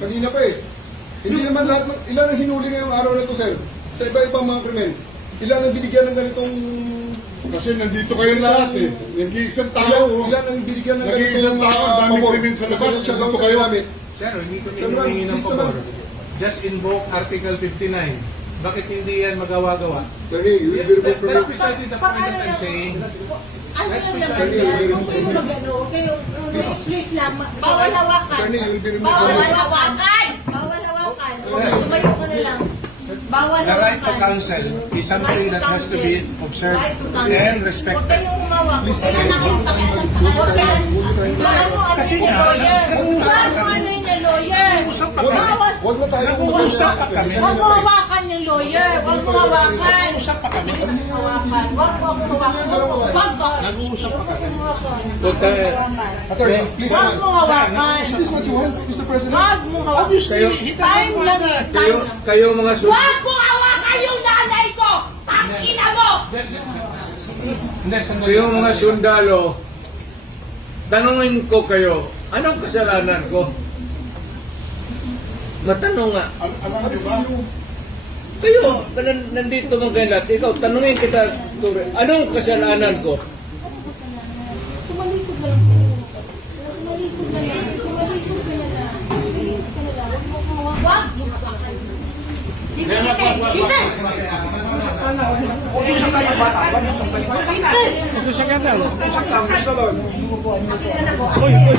Kanina pa eh. Hindi naman lahat, ilan ang hinuli ngayong araw na to, sir? Sa iba-ibang mga krimen. Ilan ang binigyan ng ganitong... Kasi nandito kayo lahat eh. Nag-iisang tao. Ilan ang binigyan ng Nag-iisang ganitong... tao, ang daming krimen sa labas. Nandito kayo. Sir, hindi ko hiningi ng pabor. Just invoke Article 59. Bakit hindi yan magawa-gawa? Attorney, you will be removed from That's your... precisely the point that I'm saying. Ano yung naman yan? Huwag kayong mag-ano. Please lang. Bawal hawakan. Attorney, you will be removed Bawal from your... hawakan. Bawal hawakan. Tumayo ko na lang. Bawal The right to hawakan. counsel is something that has to be observed Right to counsel. and Huwag respected. kayong umawak. Please, Huwag kayong pakialam sa kanila. Huwag mo Kasi ano yung nga, lawyer. nag-uusap Huwag mo ano yung lawyer. Nag-uusap pa kami. Bawal. Huwag na tayo Nag-uusap pa kami. Huwag mo hawakan yung lawyer. Huwag mo hawakan. Nag-uusap pa kami. Hawakan. Huwag mo hawakan. Huwag mo. Nag-uusap pa kami. Attorney, please. Huwag mo hawakan. Is this what you want, Mr. President? Huwag mo hawakan. Time lang eh. Time lang. Kayo mga Huwag mo hawakan yung nanay ko! Tangina mo! Kayo mga sundalo, tanungin ko kayo, anong kasalanan ko? Matanong nga. Alam niyo ba? Kayo, nandito mga kayo lahat. Ikaw, tanungin kita, Ture, anong kasalanan ko? Tumalikod lang po. Tumalikod na lang. Tumalikod ka na lang. Tumalikod ka na lang. Huwag mo hawakan. Huwag mo hawakan. Dito, dito! Mag-usap tayo bata. Mag-usap tayo bata. Mag-usap ka tayo. Mag-usap tayo. Gusto doon. Akin na po. Akin na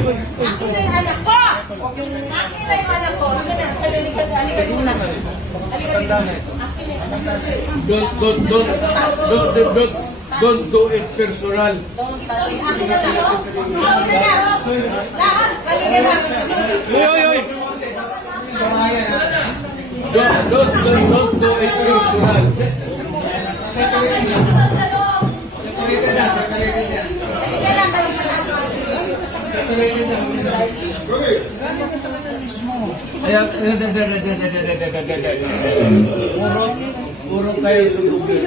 yung anak ko! Akin na yung anak ko. Akin na. Halika muna. Halika dito. Akin na yung anak ko. Don't do it personal. Akin na lang. Akin na lang. Lahat. Halika na. Don't do it personal. Ayan, puro kayo sundugin.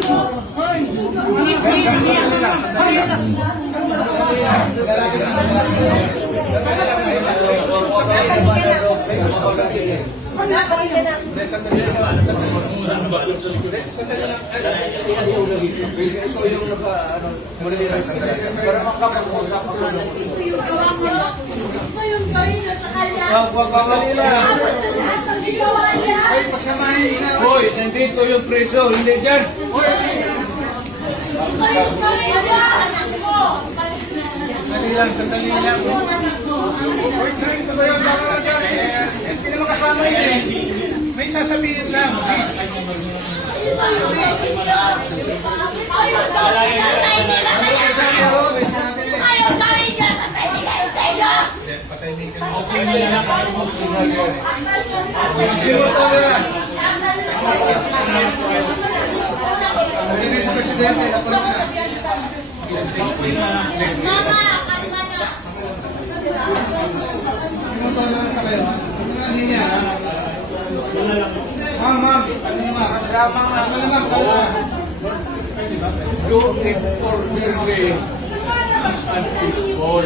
Halika na. Ngayong gawin na sa kanya. Ang ginawa niya. Hoy, nandito yung preso, hindi dyan. Ngayong gawin niya. Anak ko. Sandali lang. Hindi naman kasama yun eh. May sasabihin lang. Ayun gawin niya sa inila. Ayun gawin niya sa presidente niya. Mama, kalma na. Do it orderly and peaceful.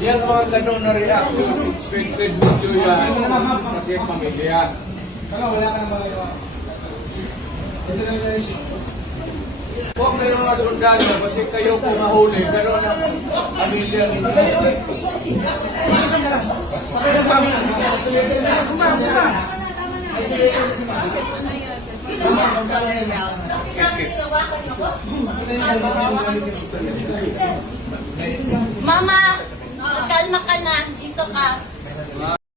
Yan mga ganun na reaction. Expected video yan. Kasi pamilya. Huwag na mga sundalo kasi kayo kung mahuli. Pero ang pamilya ninyo. Mama, kalma ka na. Dito ka.